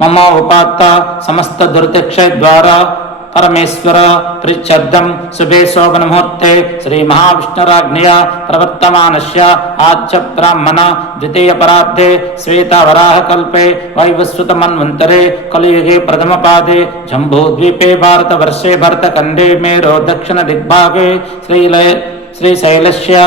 मम उपात्त समस्त दुर्तिक्षय द्वारा परमेश्वर प्रीत्यर्थं शुभे शोभनमुहूर्ते श्री महाविष्णुराज्ञया प्रवर्तमानस्य आच्य ब्राह्मण द्वितीय परार्धे श्वेतवराहकल्पे वैवस्वतमन्वन्तरे कलियुगे प्रथमपादे जम्बूद्वीपे भारतवर्षे भरतखण्डे मेरो दक्षिणदिग्भागे श्रीशैलस्य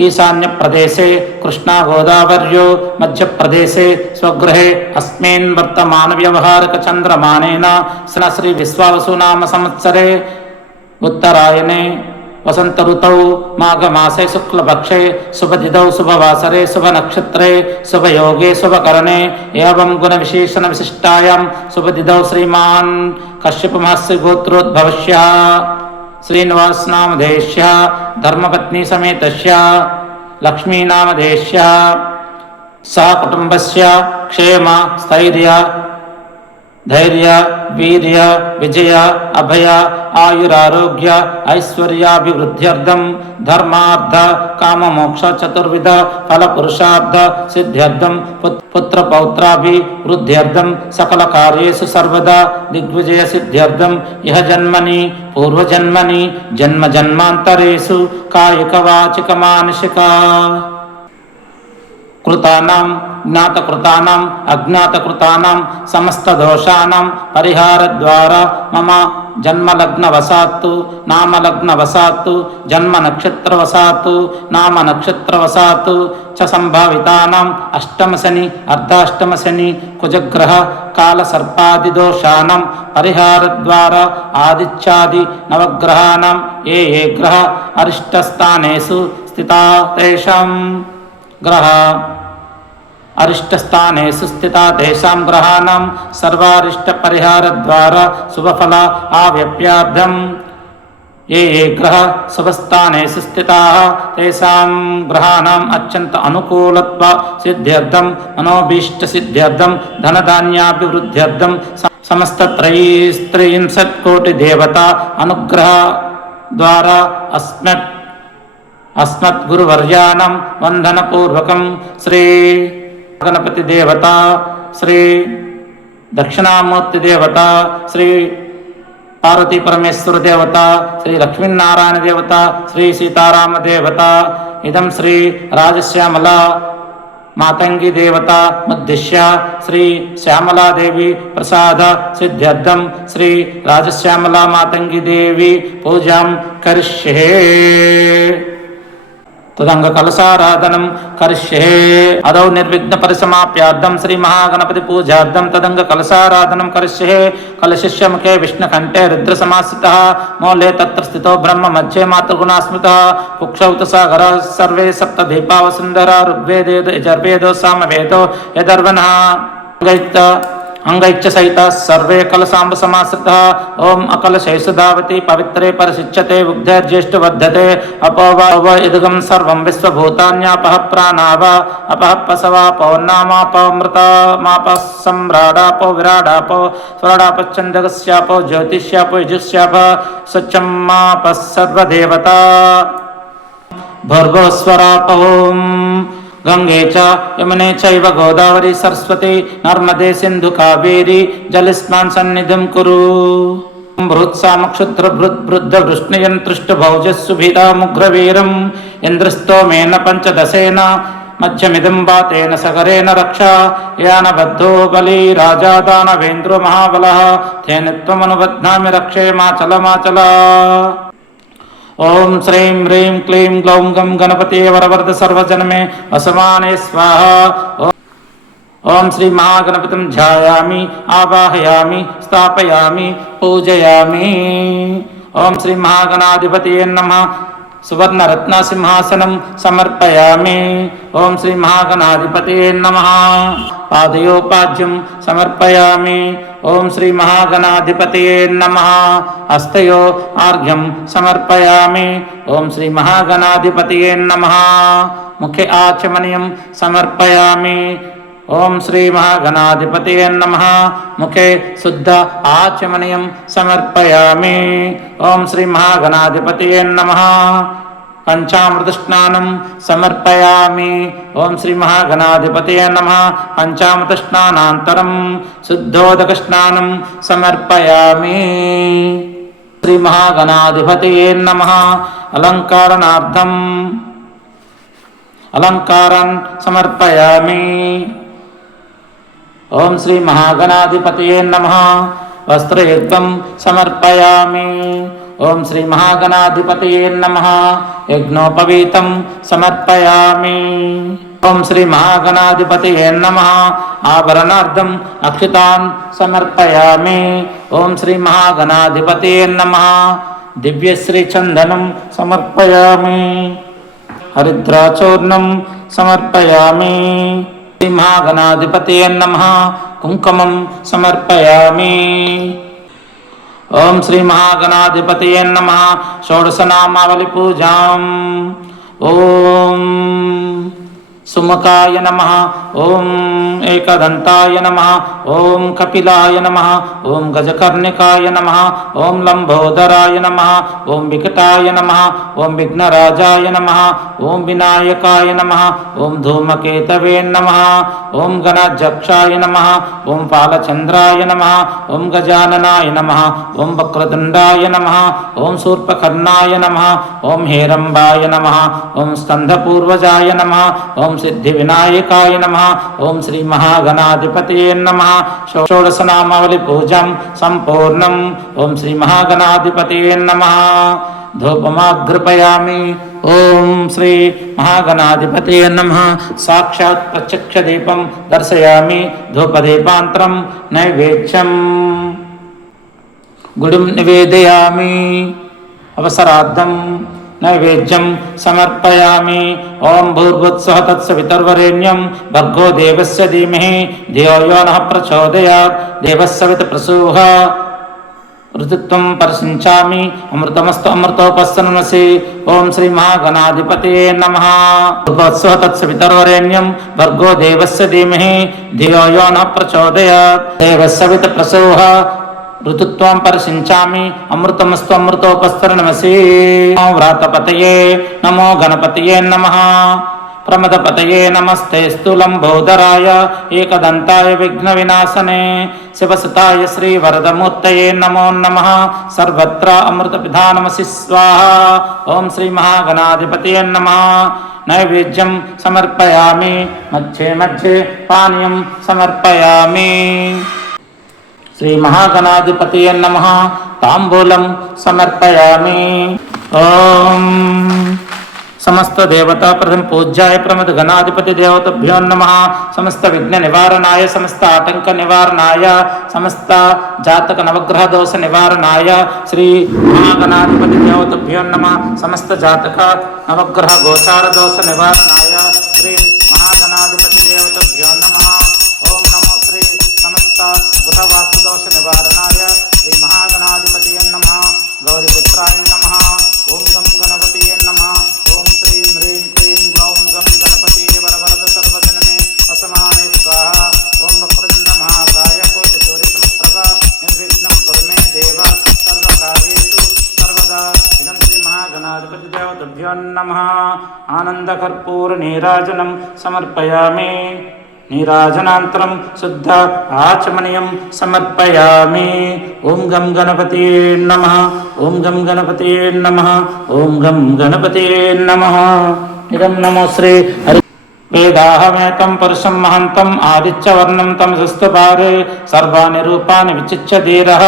ईशान्य प्रदेशे कृष्णा गोदावर्यो मध्य प्रदेशे स्वगृहे अस्मिन् वर्तमान व्यवहारक चंद्रमानेन सन श्री विश्वावसु नाम संवत्सरे उत्तरायणे वसंत ऋतौ माघ मासे शुक्लपक्षे शुभतिथौ शुभवासरे शुभ नक्षत्रे शुभ योगे शुभ करणे एवं गुण विशेषण विशिष्टायां शुभतिथौ श्रीमान् कश्यप महर्षि गोत्रोद्भवस्य श्रीनिवास नामधेयस्य धर्मपत्नी समेतस्य लक्ष्मी नामधेयस्य सह कुटुंबस्य क्षेम स्थैर्य धैर्य वीर्य विजय अभय आयुरारोग्य ऐश्वर्याभिवृद्ध्यर्थं धर्मार्थ काम मोक्ष चतुर्विध फल पुरुषार्थ सिद्ध्यर्थं पुत्र पौत्राभिवृद्ध्यर्थं सकल कार्येषु सर्वदा दिग्विजय सिद्ध्यर्थं यह जन्मनि पूर्वजन्मनि जन्म जन्मान्तरेषु कायिक वाचिक मानसिक कृतानां ज्ञातकृतानां अज्ञातकृतानां समस्त दोषाणां परिहारद्वारा मम जन्मलग्नवशात्तु नामलग्नवशात्तु जन्मनक्षत्रवशात्तु नामनक्षत्रवशात्तु च संभावितानाम् अष्टमशनि अर्धाष्टमशनि कुजग्रह कालसर्पादिदोषाणां परिहारद्वारा आदित्यादि नवग्रहाणां ये ग्रह अरिष्टस्थानेषु स्थिता तेषां ग्रह अरिष्टस्थानेषु स्थिता तेषां ग्रहाणां सर्वारिष्ट परिहारद्वारा शुभफल आव्यप्यार्थं ये ग्रह शुभस्थानेषु स्थिताः तेषां ग्रहाणाम् अत्यन्त अनुकूलत्व सिद्ध्यर्थं मनोभीष्ट सिद्ध्यर्थं धनधान्याभिवृद्ध्यर्थं समस्त त्रयीस्त्रिंशत् कोटि देवता अनुग्रह द्वारा अस्मत् गुरुवर्याणां वंदनपूर्वकं श्री गणपति देवता श्री दक्षिणामूर्ति देवता श्री पार्वती परमेश्वर देवता श्री लक्ष्मीनारायण देवता श्री सीताराम देवता इदं श्री राजश्यामला मातंगी देवता मुद्दिश्य श्री श्यामला देवी प्रसाद सिद्ध्यर्थं श्री राजश्यामला मातंगी देवी पूजां करिष्ये तदंग कलशाराधनं करिष्ये अदौ निर्विघ्न परिसमाप्यार्थं श्री महागणपति पूजार्थं तदंग कलशाराधनं करिष्ये कलशस्य मुखे विष्णुकण्ठे रुद्रसमास्थितः मूले तत्र स्थितो ब्रह्म मध्ये मातृगुणा स्मृतः कुक्षौ तु सागरः सर्वे सप्तदीपा वसुन्धरा ऋग्वेदो यजुर्वेदो सामवेदो यदर्वणः अंगैच्च सहित सर्वे कलशाम्ब समाश्रितः ओम अकलशेषु धावति पवित्रे परिशिच्यते उग्धैर्ज्येष्ठ वर्धते अपोव इदगं सर्वं विश्वभूतान्यापः प्राणाव अपः पशवापो नामापमृता मापः सम्राडापो विराडापो स्वराडापश्चन्दकस्यापो ज्योतिष्यापो यजुष्यापः स्वच्छं मापः सर्वदेवता भर्गोस्वरापॐ गंगे च यमुने चैव गोदावरी सरस्वती नर्मदे सिंधु कावेरी जलस्नान सन्निधिं कुरु बृहत्सामक्षुद्र बृद्ध वृष्णयन्तृष्टभौजस्सुभिदा मुग्रवीरम् इन्द्रस्तोमेन पंचदशेन मध्यमिदं वातेन सगरेण रक्षा यानबद्धो बली राजा दानवेन्द्रो महाबलः तेन त्वमनुबध्नामि रक्षे माचल ओम श्रीं ह्रीं क्लीं ग्लौं गं गणपते वरवरद सर्वजन्मे वसमाने स्वाहा ओम श्री महागणपतिं ध्यायामि आवाहयामि स्थापयामि पूजयामि ओम श्री महागणाधिपतये नमः सुवर्ण रत्न सिंहासनं समर्पयामि ओम श्री महागणाधिपतये नमः पादयोपाज्यं समर्पयामि ओम श्री महागणाधिपतये नमः हस्तयो आर्घ्यं समर्पयामि ओम श्री महागणाधिपतये नमः मुखे आचमनीयं समर्पयामि ओम श्री महागणाधिपतये नमः मुखे शुद्ध आचमनीयं समर्पयामि ओम श्री महागणाधिपतये नमः పంచామృతస్నానం సమర్పయామి. ఓం శ్రీ మహాగణాధిపతయే నమః. పంచామృతస్నానాంతరం శుద్ధోదక స్నానం సమర్పయామి. శ్రీ మహాగణాధిపతయే నమః. అలంకరణార్థం అలంకారాన్ సమర్పయామి. ఓం శ్రీ మహాగణాధిపతయే నమః. వస్త్రయుక్తం సమర్పయామి. ఓం శ్రీ మహాగణాధిపతయే నమః. యజ్ఞోపవీతం సమర్పయామి. ఓం శ్రీ మహాగణాధిపతయే నమః. ఆభరణార్థం అక్షతాన్ సమర్పయామి. ఓం శ్రీ మహాగణాధిపతయే నమః. దివ్యశ్రీ చందనం సమర్పయామి. హరిద్రాచూర్ణం సమర్పయామి. శ్రీ మహాగణాధిపతయే నమః. కుంకుమం సమర్పయామి. ఓం శ్రీ మహాగణాధిపతయే నమః. షోడశనామావళి పూజాం. ఓం సుముఖాయ నమః. ఓం ఏకదంతాయ నమః. ఓం కపిలాయ నమః. ఓం గజకర్ణికాయ నమః. ఓం లంబోదరాయ నమః. ఓం వికటాయ నమః. ఓం విఘ్నరాజాయ నమః. ఓం వినాయకాయ నమః. ఓం ధూమకేతవే నమః. ఓం గణాధ్యక్షాయ నమః. ఓం పాలచంద్రాయ నమః. ఓం గజాననాయ నమః. ఓం వక్రతుండాయ నమః. ఓం శూర్పకర్ణాయ నమః. ఓం హేరంబాయ నమః. ఓం స్కంధపూర్వజాయ నమః. ఓం సిద్ధి వినాయకాయ నమః. ఓం శ్రీ మహాగణాధిపతయే నమః. షోడశనామావళి పూజం సంపూర్ణం. ఓం శ్రీ మహాగణాధిపతయే నమః. ధూపమాగ్రపయామి. ఓం శ్రీ మహాగణాధిపతయే నమః. సాక్షాత్ ప్రత్యక్ష దీపం దర్శయామి. ధూపదీపాంతరం నైవేద్యం గుడిం నివేదయామి. అవసరార్థం నైవేద్యం సమర్పయామి. ఓం భూర్భువస్సుః తత్సవితుర్వరేణ్యం భర్గో దేవస్య ధీమహి ధియో యో నః ప్రచోదయాత్. దేవస్సవిత్ ప్రసూః ఋతుత్వం పరిశించామి. అమృతమస్తు అమృతోపస్తనమసి. ఓం శ్రీ మహాగణాధిపతయే నమః. భూర్భువస్సుః తత్సవితుర్వరేణ్యం భర్గో దేవస్య ధీమహి ధియో యో నః ప్రచోదయాత్. దేవస్సవిత్ ప్రసూః ఋతుత్వం పరిశించామి. అమృతమస్తు అమృతోపస్తరణమసి. వ్రాతపతయే నమో గణపతయే నమః. ప్రమదపతయే నమస్తేస్తు లంబోదరాయ ఏకదంతాయ విఘ్న వినాశనే శివసుతాయ శ్రీ వరదమూర్తయే నమో నమః. సర్వత్ర అమృత పిధానమసి స్వాహా. ఓం శ్రీ మహాగణాధిపతయే నమః. నైవేద్యం సమర్పయామి. మధ్యే మధ్యే పానీయం సమర్పయామి. శ్రీ మహాగణాధిపతయే నమః. తాంబూలం సమర్పయామి. ఓం సమస్త దేవతా ప్రథమ పూజ్యాయ ప్రమద గణాధిపతి దేవతభ్యో నమః. సమస్త విఘ్న నివారణాయ సమస్త ఆటంక నివారణాయ సమస్త జాతక నవగ్రహ దోష నివారణాయ శ్రీ మహాగణాధిపతి దేవతభ్యో నమః. సమస్త జాతక నవగ్రహ గోచార దోష నివారణాయ శ్రీ మహాగణాధిపతి దేవతభ్యో నమః. ఓం నమో శ్రీ సమస్త గృహ వాస్తు దోష నివారణాయ శ్రీ మహాగణాధిపతయే నమః. గౌరీపుత్రాయ నమః. ఓం గం గణపతయే నమః. ఓం శ్రీం హ్రీం క్లీం గ్లౌం గం గణపతయే వరవరద సర్వజనమే వసమానే స్వాహ. ఓం వక్రతుండ మహాకాయ కోటి సూర్య సమప్రభ నిర్విఘ్నం కురు మే దేవ సర్వకార్యేషు సర్వదా. ఇదం శ్రీ మహాగణాధిపతి దేవతభ్యో నమః. ఆనందకర్పూర నీరాజనం సమర్పయామి. నీరాజనాంతరం శుద్ధ ఆచమనీయం సమర్పయామి. ఓం గం గణపతయే నమః. ఓం గం గణపతయే నమః. ఓం గం గణపతయే నమః. ఇదం నమో శ్రీ హరి. వేదాహమేతం పురుషం మహంతం ఆదిత్యవర్ణం తమసస్తుపారే సర్వాణి రూపాణి విచిచ్య ధీరః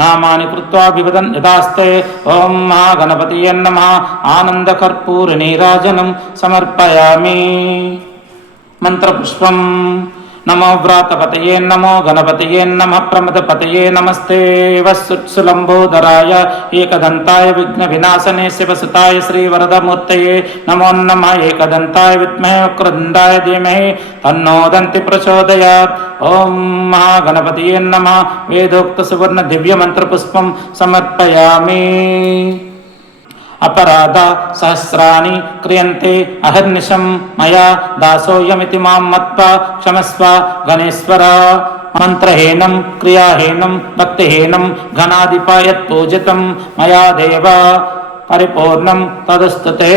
నామాని కృత్వా వివదన్ యదాస్తే. ఓం మహాగణపతయే నమః. ఆనందకర్పూర నీరాజనం సమర్పయామి. మంత్రపుష్పం. నమో వ్రాతపతయే నమో గణపతయే నమః. ప్రమదపతయే నమస్తే వత్సులంబోదరాయ ఏకదంతాయ విఘ్న వినాశనే శివసుతాయ శ్రీ వరదమూర్తయే నమో నమః. ఏకదంతాయ విద్మహే వక్రతుండాయ ధీమహి తన్నో దంతి ప్రచోదయాత్. ఓం మహాగణపతయే నమః. వేదోక్త సువర్ణ దివ్య మంత్రపుష్పం సమర్పయామి. అపరాధ సహస్రాణి క్రియంతే అహర్నిశం మయా దాసోయమితి మాం మత్వా క్షమస్వ గణేశ్వర. మంత్రహీనం క్రియాహీనం భక్తిహీనం ఘనాధిప యత్ పూజితం మయా దేవ परिपूर्णं तदस्तु ते।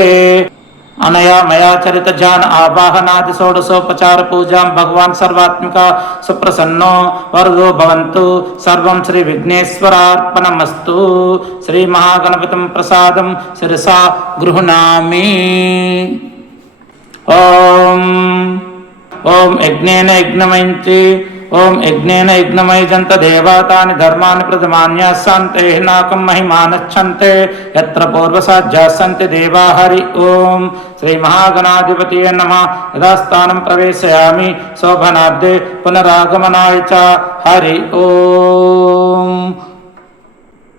अनया मया चरित जान आवाहनादि षोडशोपचार पूजां भगवान् सर्वात्मिका सुप्रसन्नो वरदो भवन्तु। सर्वं श्री विघ्नेश्वरार्पणमस्तु। श्री महागणपतिं प्रसादं शिरसा गृह्णामि। ओम यज्ञेन यज्ञमयञ्चि ओम यज्ञेन यज्ञमयजन्त देवातानि धर्माणि प्रथमान्याः सन्ते नाकं महिमानच्छन्ते यत्र पूर्वसाज्याः सन्ति देवा। हरि ओम श्री महागणाधिपतये नमः। यथास्थानं प्रवेशयामि शोभनाब्दे पुनरागमनाय च। हरि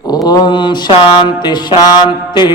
ओम शांति शांति।